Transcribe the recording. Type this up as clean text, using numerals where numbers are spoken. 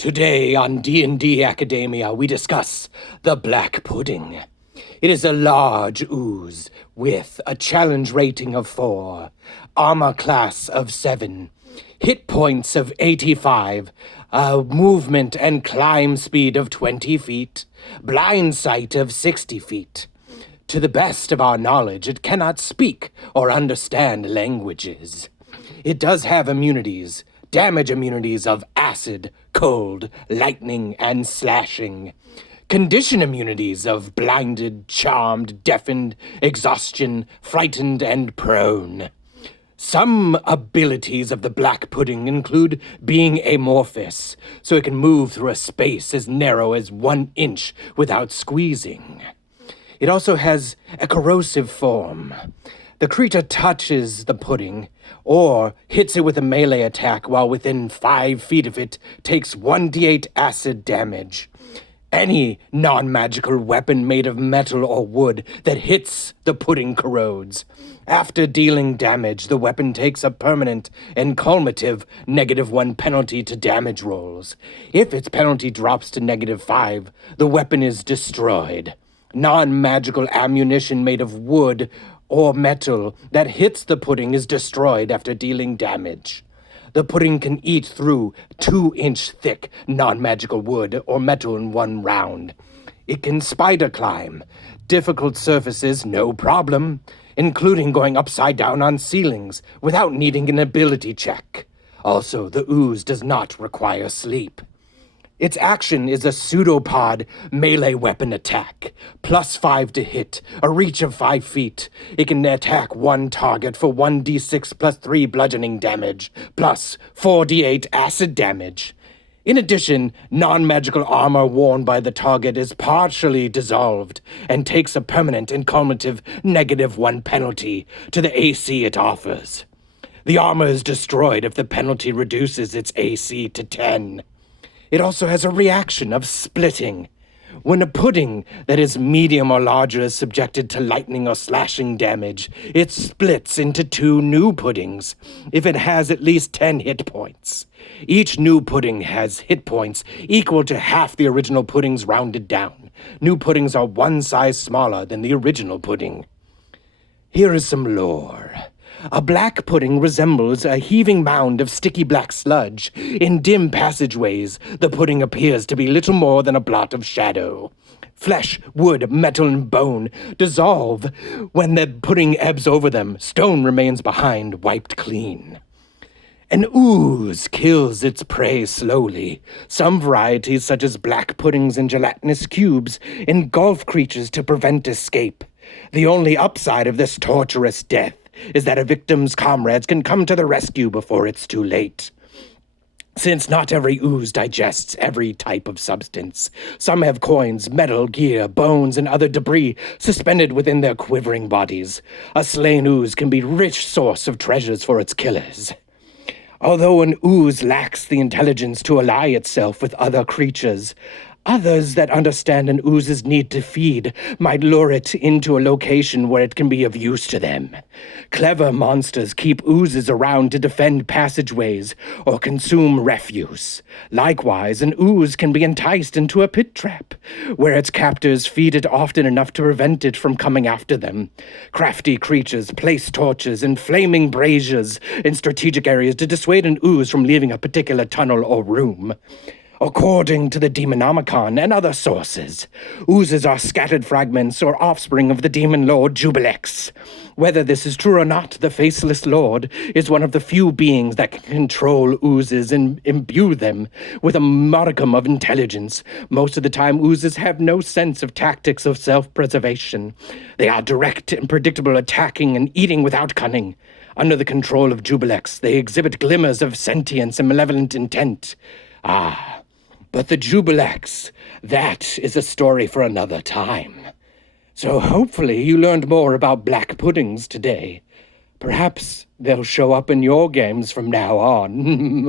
Today on D&D Academia, we discuss the Black Pudding. It is a large ooze with a challenge rating of 4, armor class of 7, hit points of 85, a movement and climb speed of 20 feet, blind sight of 60 feet. To the best of our knowledge, it cannot speak or understand languages. It does have immunities, damage immunities of acid, cold, lightning, and slashing. Condition immunities of blinded, charmed, deafened, exhaustion, frightened, and prone. Some abilities of the Black Pudding include being amorphous, so it can move through a space as narrow as 1 inch without squeezing. It also has a corrosive form. The creature touches the pudding, or hits it with a melee attack while within 5 feet of it, takes 1d8 acid damage. Any non-magical weapon made of metal or wood that hits the pudding corrodes. After dealing damage, the weapon takes a permanent and cumulative -1 penalty to damage rolls. If its penalty drops to -5, the weapon is destroyed. Non-magical ammunition made of wood or metal that hits the pudding is destroyed after dealing damage. The pudding can eat through 2-inch thick non-magical wood or metal in 1 round. It can spider climb. Difficult surfaces, no problem, including going upside down on ceilings without needing an ability check. Also, the ooze does not require sleep. Its action is a pseudopod melee weapon attack. +5 to hit, a reach of 5 feet. It can attack 1 target for 1d6 plus 3 bludgeoning damage, plus 4d8 acid damage. In addition, non-magical armor worn by the target is partially dissolved and takes a permanent and cumulative -1 penalty to the AC it offers. The armor is destroyed if the penalty reduces its AC to 10. It also has a reaction of splitting. When a pudding that is medium or larger is subjected to lightning or slashing damage, it splits into 2 new puddings if it has at least 10 hit points. Each new pudding has hit points equal to half the original puddings rounded down. New puddings are 1 size smaller than the original pudding. Here is some lore. A black pudding resembles a heaving mound of sticky black sludge. In dim passageways, the pudding appears to be little more than a blot of shadow. Flesh, wood, metal, and bone dissolve. When the pudding ebbs over them, stone remains behind, wiped clean. An ooze kills its prey slowly. Some varieties, such as black puddings and gelatinous cubes, engulf creatures to prevent escape. The only upside of this torturous death is that a victim's comrades can come to the rescue before it's too late. Since not every ooze digests every type of substance, some have coins, metal, gear, bones, and other debris suspended within their quivering bodies. A slain ooze can be a rich source of treasures for its killers. Although an ooze lacks the intelligence to ally itself with other creatures, others that understand an ooze's need to feed might lure it into a location where it can be of use to them. Clever monsters keep oozes around to defend passageways or consume refuse. Likewise, an ooze can be enticed into a pit trap, where its captors feed it often enough to prevent it from coming after them. Crafty creatures place torches and flaming braziers in strategic areas to dissuade an ooze from leaving a particular tunnel or room. According to the Demonomicon and other sources, oozes are scattered fragments or offspring of the demon lord Jubilex. Whether this is true or not, the Faceless Lord is one of the few beings that can control oozes and imbue them with a modicum of intelligence. Most of the time, oozes have no sense of tactics of self-preservation. They are direct and predictable, attacking and eating without cunning. Under the control of Jubilex, they exhibit glimmers of sentience and malevolent intent. But the Jubilex, that is a story for another time. So hopefully you learned more about black puddings today. Perhaps they'll show up in your games from now on.